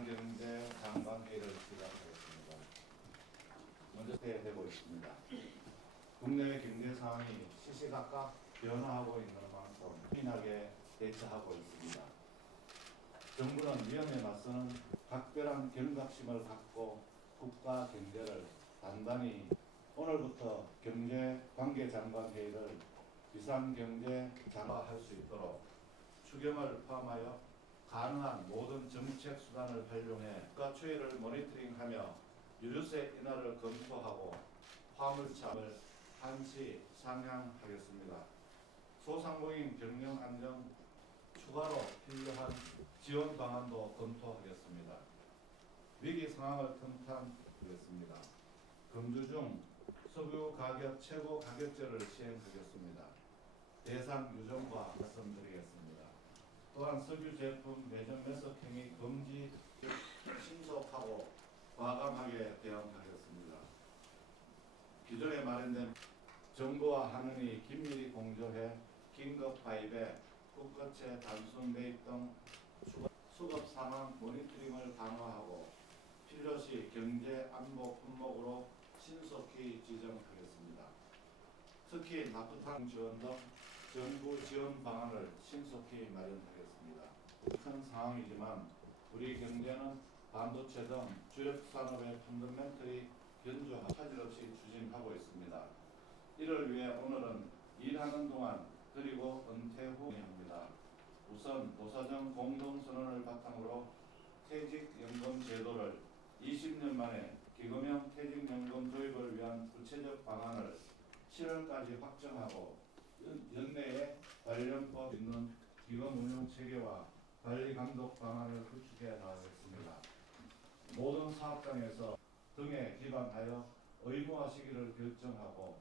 비상경제 장관회의를 시작하겠습니다. 먼저 대되고 있습니다. 국내외 경제 상황이 시시각각 변화하고 있는 만큼 민하게 대처하고 있습니다. 정부는 위험에 맞서는 각별한 경각심을 갖고 국가 경제를 단단히 오늘부터 경제관계장관회의를 비상경제 장관할 수 있도록 추경을 포함하여 가능한 모든 정책 수단을 활용해 국가 추이를 모니터링하며 유류세 인하를 검토하고 화물차를 한시 상향하겠습니다. 소상공인 경영 안정 추가로 필요한 지원 방안도 검토하겠습니다. 위기 상황을 틈탄하겠습니다. 금주 중 석유 가격 최고 가격제를 시행하겠습니다. 대상 유정과 말씀드리겠습니다. 또한 석유 제품 매점 매석 행위 금지 신속하고 과감하게 대응하겠습니다. 기존에 마련된 정부와 한은이 긴밀히 공조해 긴급 가입에 국거채 단순 매입 등 수급 상황 모니터링을 강화하고 필요시 경제 안보 품목으로 신속히 지정하겠습니다. 특히 나프탄 지원 등 정부 지원 방안을 신속히 마련하겠습니다. 큰 상황이지만 우리 경제는 반도체 등 주력 산업의 펀더멘털이 견조하고 차질 없이 추진하고 있습니다. 이를 위해 오늘은 일하는 동안 그리고 은퇴 후 합니다. 우선 노사정 공동선언을 바탕으로 퇴직연금 제도를 20년 만에 기금형 퇴직연금 도입을 위한 구체적 방안을 7월까지 확정하고 연내에 관련법 있는 기금 운용 체계와 관리 감독 방안을 구축해 나가겠습니다. 모든 사업장에서 등에 기반하여 의무화 시기를 결정하고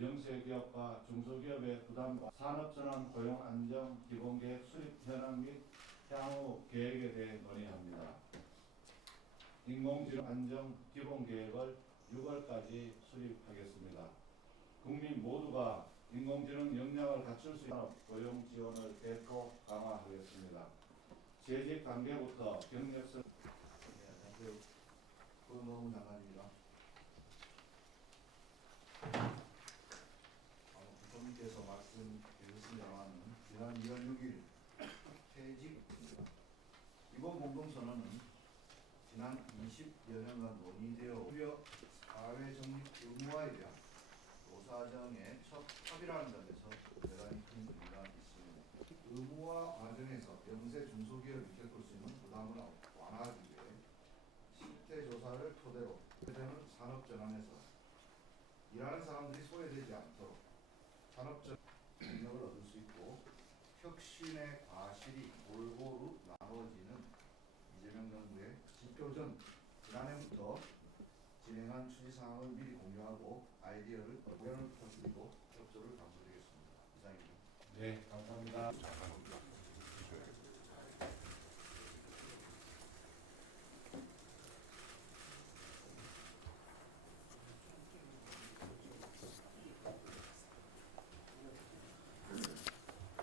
영세기업과 중소기업의 부담과 산업전환 고용 안정 기본계획 수립 현황 및 향후 계획에 대해 논의합니다. 인공지능 안정 기본계획을 6월까지 수립하겠습니다. 국민 모두가 인공지능 역량을 갖출 수 있는 고용 지원을 대폭 강화하겠습니다. 재직 단계부터 경력설 안녕하세요. 고용노무 장관입니다. 부총리께서 말씀해 주셨습니다만 지난 2월 6일 퇴직입니다. 이번 공동선언은 지난 20여 년간 논의되어 무려 사회 정립 의무화에 대한 노사정의 첫 합의라는 점에서 대단히 큰 의미가 있습니다. 의무화 과정에서 영세 중소기업이 겪을 수 있는 부담을 완화하기 위해 실태 조사를 토대로 되는 산업 전환에서 일하는 사람들이 소외되지 않도록 산업적 능력을 얻을 수 있고 혁신의 과실이 골고루 나눠지는 이재명 정부의 집교 전 지난해부터 진행한 추진 사항을 미리 공유하고 아이디어를 의견을 부탁드리고 협조를 강조드리겠습니다. 이상입니다. 네, 감사합니다.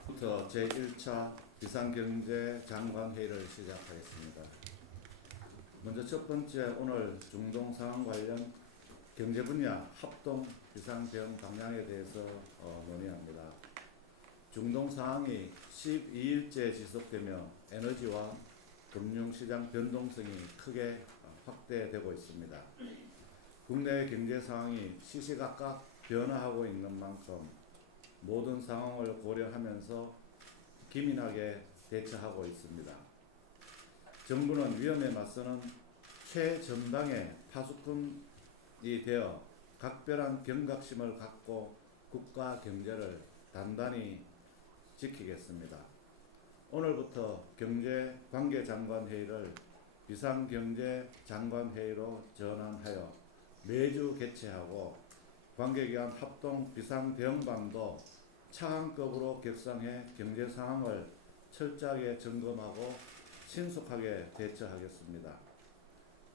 부터 제1차 비상경제장관회의를 시작하겠습니다. 먼저 첫 번째 오늘 중동 상황 관련 경제 분야 합동 비상 대응 방향에 대해서 논의합니다. 중동 상황이 12일째 지속되며 에너지와 금융시장 변동성이 크게 확대되고 있습니다. 국내 경제 상황이 시시각각 변화하고 있는 만큼 모든 상황을 고려하면서 기민하게 대처하고 있습니다. 정부는 위험에 맞서는 최전방의 파수꾼이 되어 각별한 경각심을 갖고 국가 경제를 단단히 지키겠습니다. 오늘부터 경제관계장관회의를 비상경제장관회의로 전환하여 매주 개최하고 관계기관 합동 비상대응반도 차관급으로 격상해 경제 상황을 철저하게 점검하고 신속하게 대처하겠습니다.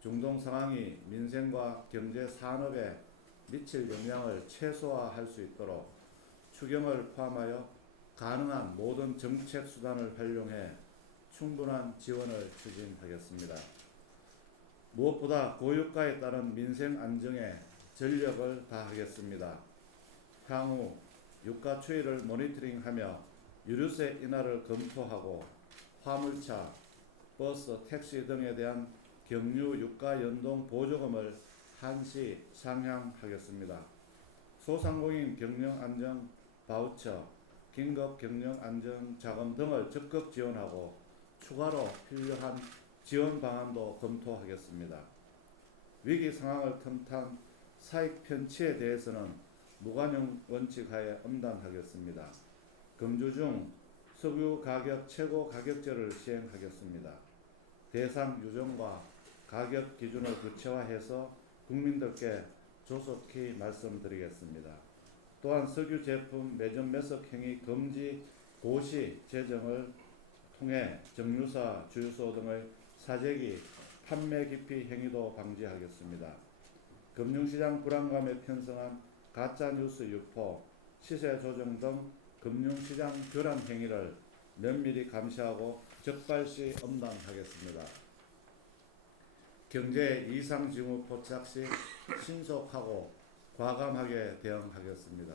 중동 상황이 민생과 경제 산업에 미칠 영향을 최소화할 수 있도록 추경을 포함하여 가능한 모든 정책 수단을 활용해 충분한 지원을 추진하겠습니다. 무엇보다 고유가에 따른 민생 안정에 전력을 다하겠습니다. 향후 유가 추이를 모니터링하며 유류세 인하를 검토하고 화물차, 버스, 택시 등에 대한 경유 유가 연동 보조금을 한시 상향하겠습니다. 소상공인 경영 안정 바우처, 긴급 경영 안정 자금 등을 적극 지원하고 추가로 필요한 지원 방안도 검토하겠습니다. 위기 상황을 틈탄 사익 편취에 대해서는 무관용 원칙하에 엄단하겠습니다. 금주 중 석유 가격 최고 가격제를 시행하겠습니다. 대상 유정과 가격 기준을 구체화해서 국민들께 조속히 말씀드리겠습니다. 또한 석유 제품 매점 매석 행위 금지 고시 제정을 통해 정유사, 주유소 등의 사재기, 판매 기피 행위도 방지하겠습니다. 금융시장 불안감에 편성한 가짜뉴스 유포, 시세 조정 등 금융시장 교란 행위를 면밀히 감시하고 적발시 엄단하겠습니다. 경제 이상 징후 포착 시 신속하고 과감하게 대응하겠습니다.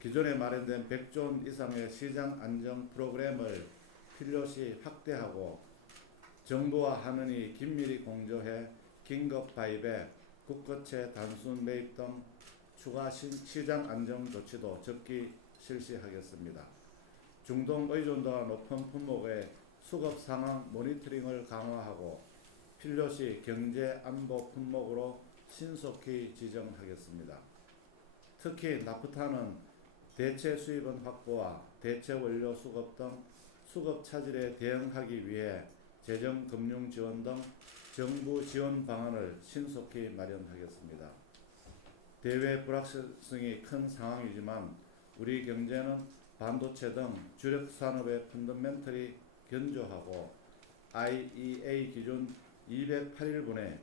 기존에 마련된 100조 원 이상의 시장 안정 프로그램을 필요시 확대하고 정부와 한은이 긴밀히 공조해 긴급 바이백, 국거채 단순 매입 등 추가 시장 안정 조치도 적기 실시하겠습니다. 중동 의존도가 높은 품목의 수급 상황 모니터링을 강화하고 필요시 경제 안보 품목으로 신속히 지정하겠습니다. 특히 나프타는 대체 수입원 확보와 대체 원료 수급 등 수급 차질에 대응하기 위해 재정 금융 지원 등 정부 지원 방안을 신속히 마련하겠습니다. 대외 불확실성이 큰 상황이지만 우리 경제는 반도체 등 주력 산업의 펀더멘털이 견조하고 IEA 기준 208일분의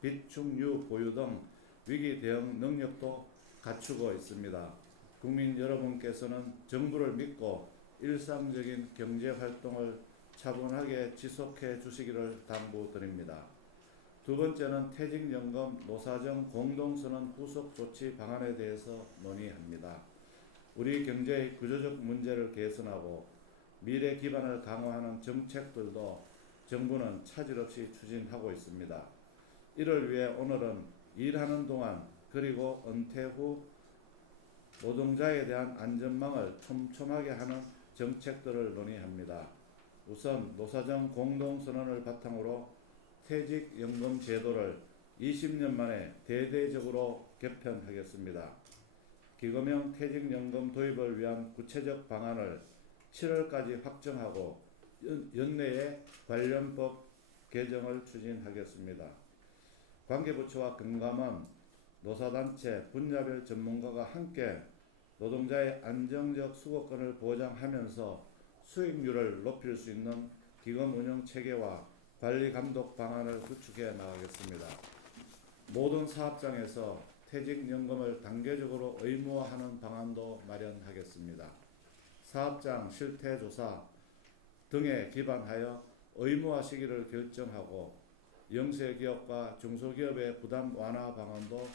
비축유 보유 등 위기 대응 능력도 갖추고 있습니다. 국민 여러분께서는 정부를 믿고 일상적인 경제 활동을 차분하게 지속해 주시기를 당부드립니다. 두 번째는 퇴직연금 노사정 공동선언 후속 조치 방안에 대해서 논의합니다. 우리 경제의 구조적 문제를 개선하고 미래 기반을 강화하는 정책들도 정부는 차질 없이 추진하고 있습니다. 이를 위해 오늘은 일하는 동안 그리고 은퇴 후 노동자에 대한 안전망을 촘촘하게 하는 정책들을 논의합니다. 우선 노사정 공동선언을 바탕으로 퇴직연금 제도를 20년 만에 대대적으로 개편하겠습니다. 기금형 퇴직연금 도입을 위한 구체적 방안을 7월까지 확정하고 연내에 관련 법 개정을 추진하겠습니다. 관계부처와 금감원, 노사단체, 분야별 전문가가 함께 노동자의 안정적 수고권을 보장하면서 수익률을 높일 수 있는 기금 운영 체계와 관리 감독 방안을 구축해 나가겠습니다. 모든 사업장에서 퇴직연금을 단계적으로 의무화하는 방안도 마련하겠습니다. 사업장 실태조사 등에 기반하여 의무화 시기를 결정하고 영세기업과 중소기업의 부담 완화 방안도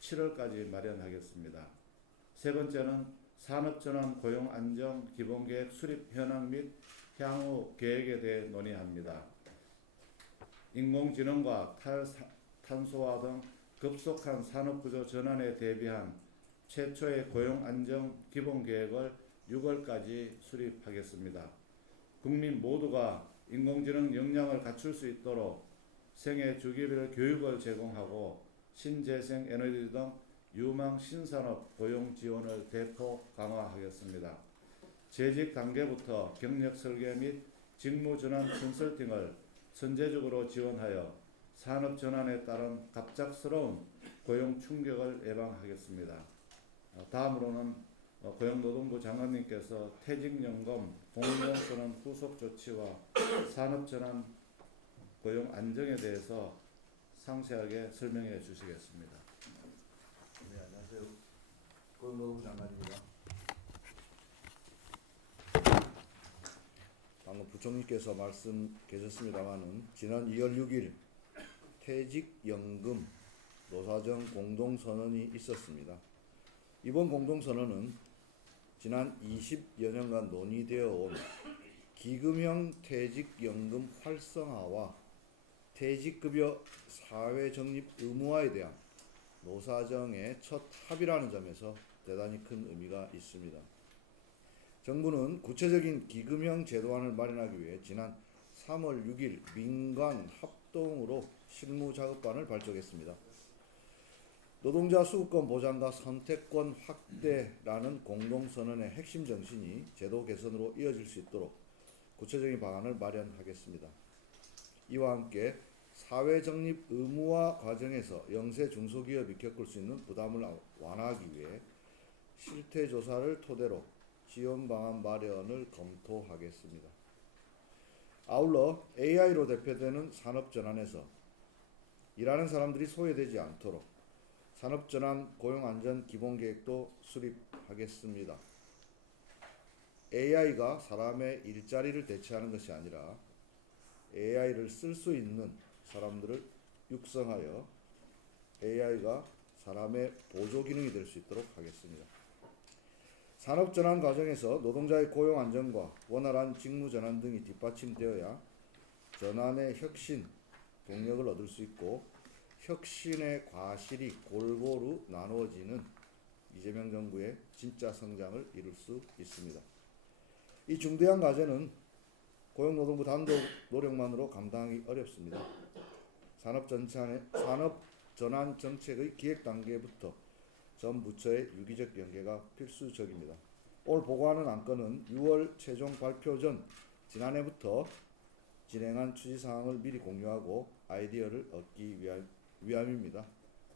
7월까지 마련하겠습니다. 세 번째는 산업전환 고용안정 기본계획 수립 현황 및 향후 계획에 대해 논의합니다. 인공지능과 탄소화 등 급속한 산업구조 전환에 대비한 최초의 고용안정 기본계획을 6월까지 수립하겠습니다. 국민 모두가 인공지능 역량을 갖출 수 있도록 생애 주기별 교육을 제공하고 신재생 에너지 등 유망 신산업 고용 지원을 대폭 강화하겠습니다. 재직 단계부터 경력 설계 및 직무 전환 컨설팅을 선제적으로 지원하여 산업 전환에 따른 갑작스러운 고용 충격을 예방하겠습니다. 다음으로는 고용노동부 장관님께서 퇴직연금 공동선언 후속 조치와 산업전환 고용 안정에 대해서 상세하게 설명해 주시겠습니다. 네, 안녕하세요. 고용노동부 장관입니다. 방금 부총리께서 말씀 계셨습니다마는 지난 2월 6일 퇴직연금 노사정 공동선언이 있었습니다. 이번 공동선언은 지난 20여 년간 논의되어 온 기금형 퇴직연금 활성화와 퇴직급여 사회적립 의무화에 대한 노사정의 첫 합의라는 점에서 대단히 큰 의미가 있습니다. 정부는 구체적인 기금형 제도안을 마련하기 위해 지난 3월 6일 민관 합동으로 실무작업반을 발족했습니다. 노동자 수급권 보장과 선택권 확대라는 공동선언의 핵심 정신이 제도 개선으로 이어질 수 있도록 구체적인 방안을 마련하겠습니다. 이와 함께 사회적립 의무화 과정에서 영세 중소기업이 겪을 수 있는 부담을 완화하기 위해 실태조사를 토대로 지원 방안 마련을 검토하겠습니다. 아울러 AI로 대표되는 산업전환에서 일하는 사람들이 소외되지 않도록 산업전환 고용안전 기본계획도 수립하겠습니다. AI가 사람의 일자리를 대체하는 것이 아니라 AI를 쓸 수 있는 사람들을 육성하여 AI가 사람의 보조 기능이 될 수 있도록 하겠습니다. 산업전환 과정에서 노동자의 고용 안정과 원활한 직무 전환 등이 뒷받침되어야 전환의 혁신, 동력을 얻을 수 있고 혁신의 과실이 골고루 나누어지는 이재명 정부의 진짜 성장을 이룰 수 있습니다. 이 중대한 과제는 고용노동부 단독 노력만으로 감당하기 어렵습니다. 산업전환 정책의 기획 단계부터 전 부처의 유기적 연계가 필수적입니다. 오늘 보고하는 안건은 6월 최종 발표 전 지난해부터 진행한 취지사항을 미리 공유하고 아이디어를 얻기 위함입니다.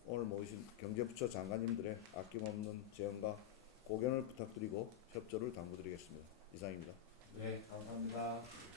오늘 모이신 경제부처 장관님들의 아낌없는 제언과 고견을 부탁드리고 협조를 당부드리겠습니다. 이상입니다. 네, 감사합니다.